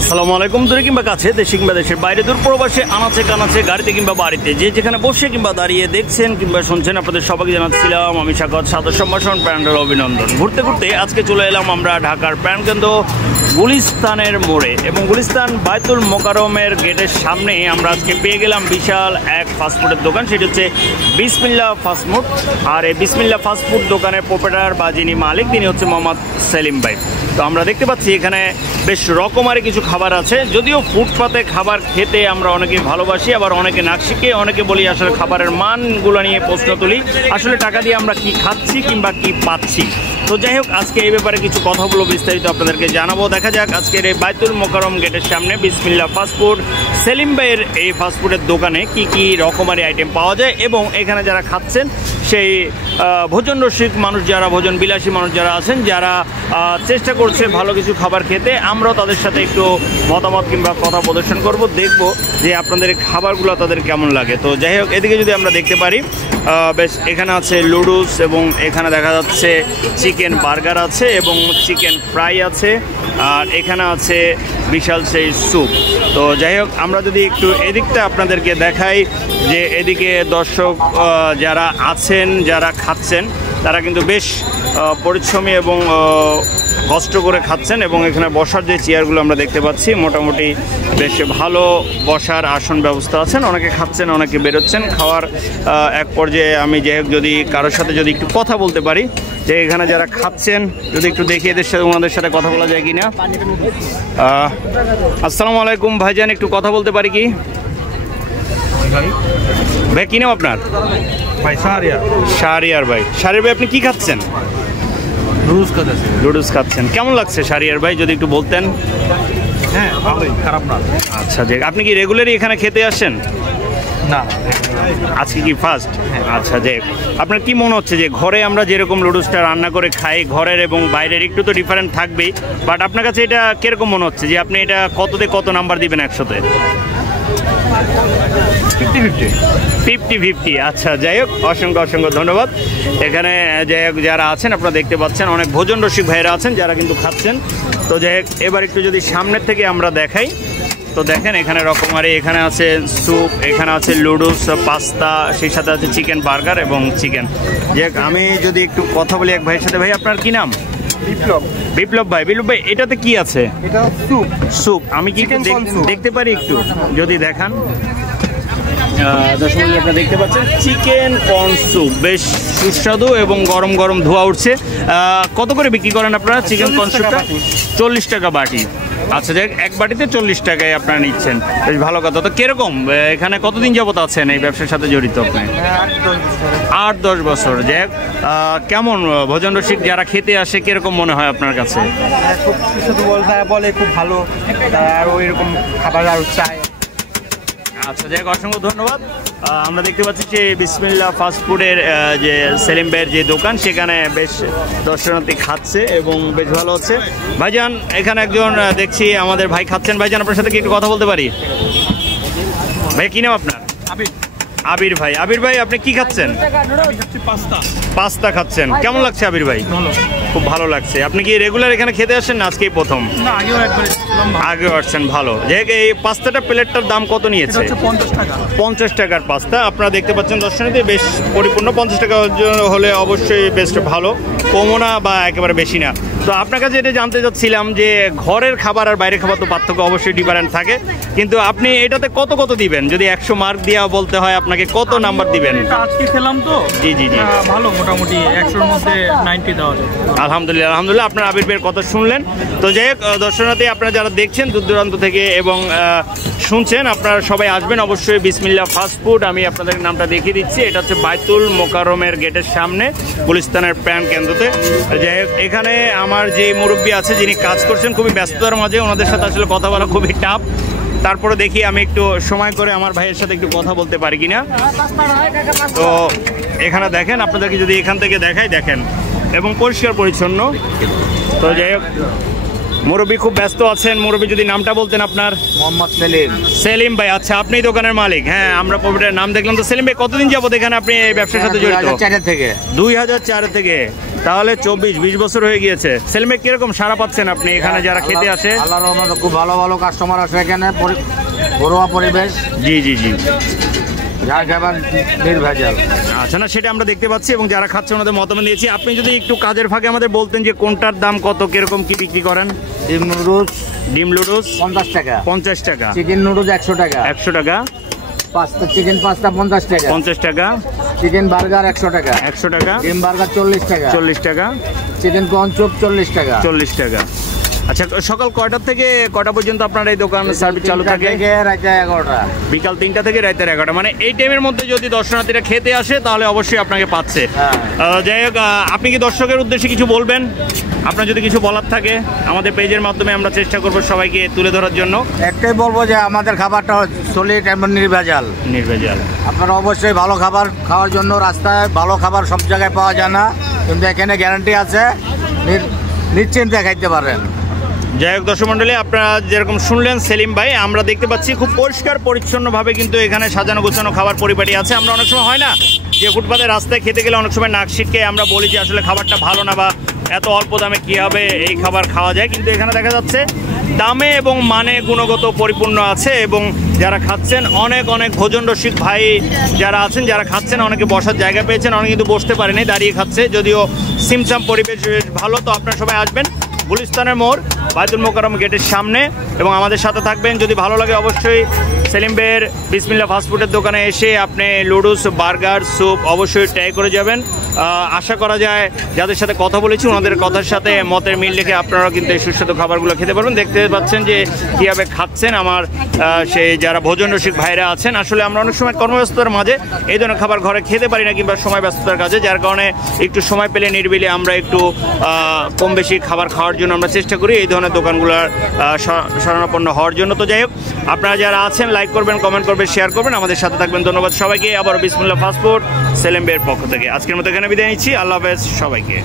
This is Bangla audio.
আসসালামু আলাইকুম। দূরে কিংবা কাছে, দেশে কিংবা দেশের বাইরে, দূর প্রবাসে, আনাচে কানাচে, গাড়িতে কিংবা বাড়িতে, যে যেখানে বসে কিংবা দাঁড়িয়ে দেখছেন কিংবা শুনছেন, আপনাদের সবাইকে জানাচ্ছিলাম আমি স্বাগত, সাদর সম্ভাষণ, প্রাণের অভিনন্দন। ঘুরতে ঘুরতে আজকে চলে এলাম আমরা ঢাকার প্রাণকেন্দ্র গুলিস্তানের মোড়ে, এবং গুলিস্তান বায়তুল মোকাররমের গেটের সামনে আমরা আজকে পেয়ে গেলাম বিশাল এক ফাস্টফুডের দোকান, সেটি হচ্ছে বিসমিল্লাহ ফাস্টফুড। আর এই বিসমিল্লাহ ফাস্টফুড দোকানের প্রোপাইটার বা যিনি মালিক, তিনি হচ্ছে মোহাম্মদ সেলিম ভাই। তো আমরা দেখতে পাচ্ছি এখানে বেশ রকমারি কিছু খাবার আছে। যদিও ফুটপাতে খাবার খেতে আমরা অনেকে ভালোবাসি, আবার অনেকে নাক শিখে, অনেকে বলি আসলে খাবারের মানগুলো নিয়ে প্রশ্ন তুলি, আসলে টাকা দিয়ে আমরা কি খাচ্ছি কিংবা কি পাচ্ছি। তো যাই হোক, আজকে এই ব্যাপারে কিছু কথা বলবো, বিস্তারিত আপনাদেরকে জানাবো। দেখা যাক আজকের এই বায়তুল মোকাররম গেটের সামনে বিসমিল্লাহ ফাস্টফুড সেলিম ভাইয়ের এই ফাস্টফুডের দোকানে কি কি রকমারি আইটেম পাওয়া যায়, এবং এখানে যারা খাচ্ছেন সেই ভোজন রসিক মানুষ যারা, ভোজন বিলাসী মানুষ যারা আছেন, যারা চেষ্টা করছে ভালো কিছু খাবার খেতে, আমরাও তাদের সাথে একটু মতামত কিংবা কথা প্রদর্শন করব, দেখব যে আপনাদের খাবারগুলো তাদের কেমন লাগে। তো যাই হোক, এদিকে যদি আমরা দেখতে পারি, বেশ এখানে আছে লুডুস, এবং এখানে দেখা যাচ্ছে চিকেন বার্গার আছে এবং চিকেন ফ্রাই আছে, আর এখানে আছে বিশাল সেই স্যুপ। তো যাই হোক, আমরা যদি একটু এদিকটা আপনাদেরকে দেখাই, যে এদিকে দর্শক যারা আছেন, যারা খাচ্ছেন, তারা কিন্তু বেশ পরিশ্রমী এবং কষ্ট করে খাচ্ছেন, এবং এখানে বসার যে চেয়ারগুলো আমরা দেখতে পাচ্ছি, মোটামুটি বেশ ভালো বসার আসন ব্যবস্থা আছেন। অনেকে খাচ্ছেন, অনেকে বেরোচ্ছেন খাওয়ার এক পর্যায়ে। আমি যাই হোক, যদি কারোর সাথে যদি একটু কথা বলতে পারি, যে এখানে যারা খাচ্ছেন, যদি একটু দেখি এদের সাথে, ওনাদের সাথে কথা বলা যায় কিনা। আসসালামু আলাইকুম ভাইজান, একটু কথা বলতে পারি কি? ভাই কি নাম আপনার? ভাই শাহরিয়ার। শাহরিয়ার ভাই। শাহরিয়ার ভাই, আপনি কি খাচ্ছেন? লুডুস খাচ্ছেন। কেমন লাগছে শাহরিয়ার ভাই, যদি একটু বলতেন? হ্যাঁ, ভালোই, খারাপ না। আচ্ছা, যে আপনি কি রেগুলারই এখানে খেতে আসেন? না, আজকে কি ফার্স্ট? আচ্ছা, যে আপনার কি মনে হচ্ছে যে ঘরে আমরা যেরকম লুডুসটা রান্না করে খাই, ঘরের এবং বাইরের একটু তো ডিফারেন্ট থাকবেই, বাট আপনার কাছে এটা কিরকম মনে হচ্ছে, যে আপনি এটা কততে কত নাম্বার দিবেন 100-তে? 50-50। আচ্ছা, যাই হোক, অসংখ্য অসংখ্য ধন্যবাদ। এখানে যাই হোক, যারা আছেন আপনারা দেখতে পাচ্ছেন, অনেক ভোজন রসিক ভাইয়েরা আছেন যারা কিন্তু খাচ্ছেন। তো যাই হোক, এবার একটু যদি সামনের থেকে আমরা দেখাই, তো দেখেন এখানে রকমারি, এখানে আছে স্যুপ, এখানে আছে লুডুস, পাস্তা, সেই সাথে আছে চিকেন বার্গার এবং চিকেন। যাই হোক, আমি যদি একটু কথা বলি এক ভাইয়ের সাথে। ভাই, আপনার কি নাম? বিপ্লব। বিপ্লব ভাই। বিপ্লব ভাই, এটাতে কি আছে? এটা স্যুপ। স্যুপ। আমি কি দেখতে পারি একটু, যদি দেখান? দর্শক আপনারা দেখতে পাচ্ছেন চিকেন কর্ন স্যুপ, বেশ সুস্বাদু এবং গরম গরম ধোয়া উঠছে। কত করে বিক্রি করেন আপনারা চিকেন কর্ন স্যুপটা? 40 টাকা বাটি। আচ্ছা, যাই, এক বাটিতে 40 টাকায় আপনারা নিচ্ছেন, বেশ ভালো কথা। তো কিরকম, এখানে কতদিন যাবত আছেন এই ব্যবসার সাথে জড়িত আপনি? 8-10 বছর। যাই হোক, কেমন ভোজন রসিক যারা খেতে আসে, কিরকম মনে হয় আপনার কাছে? খুব সুস্বাদু বলে, খুব ভালো, তারা আরও এরকম খাবার আরও চায়। আচ্ছা, যাই হোক, অসংখ্য ধন্যবাদ। আমরা দেখতে পাচ্ছি যে বিসমিল্লাহ ফাস্টফুডের যে সেলিম ভাইয়ের যে দোকান, সেখানে বেশ দর্শনার্থী খাচ্ছে এবং বেশ ভালো হচ্ছে। ভাইজান, এখানে একজন দেখছি আমাদের ভাই খাচ্ছেন। ভাইজান, আপনার সাথে কি একটু কথা বলতে পারি? ভাই, কি নাম আপনার? আবির ভাই। আবির ভাই, আপনি কি খাচ্ছেন? পাস্তা খাচ্ছেন। কেমন লাগছে আবির ভাই? খুব ভালো লাগছে। আপনি কি রেগুলার এখানে খেতে আসেন না আজকেই প্রথম? আগেও আসছেন। ভালো। যে এই পাস্তাটা প্লেটটার দাম কত নিয়েছে? 50 টাকার পাস্তা। আপনারা দেখতে পাচ্ছেন দর্শনার্থী, বেশ পরিপূর্ণ। 50 টাকা হলে অবশ্যই বেশ ভালো, কমও না বা একেবারে বেশি না। তো আপনার কাছে এটা জানতে চাচ্ছিলাম যে ঘরের খাবার আর বাইরের খাবার তো পার্থক্য অবশ্যই ডিফারেন্ট থাকে, কিন্তু আপনি এটাতে কত কত দিবেন? যদি 100 মার্ক দিয়ে বলতে হয়, আপনাকে কত নাম্বার দিবেন? আজকে খেলাম তো। জি জি জি, ভালো, মোটামুটি 100-র মধ্যে 90 দেওয়া যায়। আলহামদুলিল্লাহ, আলহামদুলিল্লাহ। আপনার আবির ভাইয়ের কথা শুনলেন। তো যাই হোক, দর্শনার্থী আপনারা যারা দেখছেন দূর দূরান্ত থেকে এবং শুনছেন, আপনারা সবাই আসবেন অবশ্যই বিসমিল্লাহ ফাস্টফুড। আমি আপনাদের নামটা দেখিয়ে দিচ্ছি, এটা হচ্ছে বায়তুল মোকাররমের গেটের সামনে, গুলিস্তানের প্রাণ কেন্দ্রতে। যাই হোক, এখানে আমার যে মুরব্বী আছে, যিনি কাজ করছেন খুবই ব্যস্ততার মাঝে, ওনাদের সাথে আসলে কথা বলা খুবই টাফ। তারপরে দেখি আমি একটু সময় করে আমার ভাইয়ের সাথে একটু কথা বলতে পারি কিনা। তো এখানে দেখেন, আপনাদেরকে যদি এখান থেকে দেখাই, দেখেন, এবং পরিষ্কার পরিচ্ছন্ন। তো যাই হোক, মুরব্বী খুব ব্যস্ত আছেন। মুরব্বী, যদি নামটা বলতেন আপনার? মোহাম্মদ সেলিম। সেলিম ভাই। আচ্ছা, আপনি দোকানের মালিক? হ্যাঁ, আমরা প্রোপাইটারের নাম দেখলাম। তো সেলিম ভাই, কতদিন যাবত এখানে আপনি এই ব্যবসার সাথে জড়িত? 2004 থেকে। 2004 থেকে। তাহলে 24-20 বছর হয়ে গিয়েছে। সেলিম ভাই কিরকম সাড়া পাচ্ছেন আপনি এখানে যারা খেতে আসে? আল্লাহর রহমতে খুব ভালো ভালো কাস্টমার আসে এখানে, ঘরোয়া পরিবেশ, জি জি জি, যা খাবার নির্ভেজাল। আচ্ছা, না সেটা আমরা দেখতে পাচ্ছি এবং যারা খাচ্ছে ওনাদের মতামত দিয়েছি। আপনি যদি একটু কাজের ফাঁকে আমাদের বলতেন যে কোনটার দাম কত, কিরকম কি বিক্রি করেন? ডিম নুডলস ডিম লুডুস 50 টাকা, 50 টাকা, চিকেন নুডলস 100 টাকা, 100 টাকা, চিকেন পাস্তা 50 টাকা, 50 টাকা, চিকেন বার্গার 100 টাকা, 100 টাকা, ডিম বার্গার 40 টাকা, 40 টাকা, চিকেন কর্ন চপ 40 টাকা। 40 টাকা। আচ্ছা, সকাল কয়টা থেকে কয়টা পর্যন্ত আপনার এই দোকান সার্ভিস চালু থাকে? রাত 11টা, বিকাল 3টা থেকে রাতের 11টা। মানে এই টাইমের মধ্যে যদি দর্শনার্থীরা খেতে আসে তাহলে অবশ্যই আপনাকে পাচ্ছে। যাই হোক, আপনি কি দর্শকের উদ্দেশ্যে কিছু বলবেন? আপনার যদি কিছু বলার থাকে আমাদের পেজের মাধ্যমে আমরা চেষ্টা করব সবাইকে তুলে ধরার জন্য। একটাই বলবো যে আমাদের খাবারটা সলিড এবং নির্ভেজাল। নির্ভেজাল। আপনারা অবশ্যই ভালো খাবার খাওয়ার জন্য, রাস্তায় ভালো খাবার সব জায়গায় পাওয়া যায় না, কিন্তু এখানে গ্যারান্টি আছে, নিশ্চিন্তে খাইতে পারেন। যাই হোক দর্শক মণ্ডলী, আপনারা যেরকম শুনলেন সেলিম ভাই, আমরা দেখতে পাচ্ছি খুব পরিষ্কার পরিচ্ছন্নভাবে কিন্তু এখানে সাজানো গোছানো খাবার পরিপাটি আছে। আমরা অনেক সময় হয় না যে ফুটপাতে রাস্তায় খেতে গেলে অনেক সময় নাক ছিটকে আমরা বলি যে আসলে খাবারটা ভালো না বা এত অল্প দামে কী হবে এই খাবার খাওয়া যায়, কিন্তু এখানে দেখা যাচ্ছে দামে এবং মানে গুণগত পরিপূর্ণ আছে এবং যারা খাচ্ছেন অনেক অনেক ভোজন রসিক ভাই যারা আছেন, যারা খাচ্ছেন অনেকে বসার জায়গা পেয়েছেন, অনেকে কিন্তু বসতে পারেনি, দাঁড়িয়ে খাচ্ছে। যদিও সিমসাম পরিবেশ ভালো, তো আপনারা সবাই আসবেন গুলিস্তানের মোড় বাইতুল মোকাররম গেটের সামনে এবং আমাদের সাথে থাকবেন। যদি ভালো লাগে অবশ্যই সেলিম ভাইয়ের বিসমিল্লাহ ফাস্টফুডের দোকানে এসে আপনি লুডুস, বার্গার, স্যুপ অবশ্যই ট্রাই করে যাবেন। আশা করা যায় যাদের সাথে কথা বলেছি ওনাদের কথার সাথে মতের মিল রেখে আপনারাও কিন্তু এই সুস্বাদু খাবারগুলো খেতে পারবেন। দেখতে পাচ্ছেন যে কীভাবে খাচ্ছেন আমার সেই যারা ভোজন রসিক ভাইরা আছেন। আসলে আমরা অনেক সময় কর্মব্যস্ততার মাঝে এই ধরনের খাবার ঘরে খেতে পারি না কিংবা সময় ব্যস্ততার কাজে, যার কারণে একটু সময় পেলে নিরিবিলি আমরা একটু কম বেশি খাবার খাওয়ার জন্য আমরা চেষ্টা করি এই ধরনের দোকানগুলোর শরণাপন্ন হওয়ার জন্য। তো যাই হোক, আপনারা যারা আছেন লাইক করবেন, কমেন্ট করবেন, শেয়ার করবেন, আমাদের সাথে থাকবেন। ধন্যবাদ সবাইকে। আবার বিসমিল্লাহ ফাস্টফুড সেলিম ভাইয়ের পক্ষ থেকে আজকের মতো এখানে বিদায় নিচ্ছি। আল্লাহ হাফেজ সবাইকে।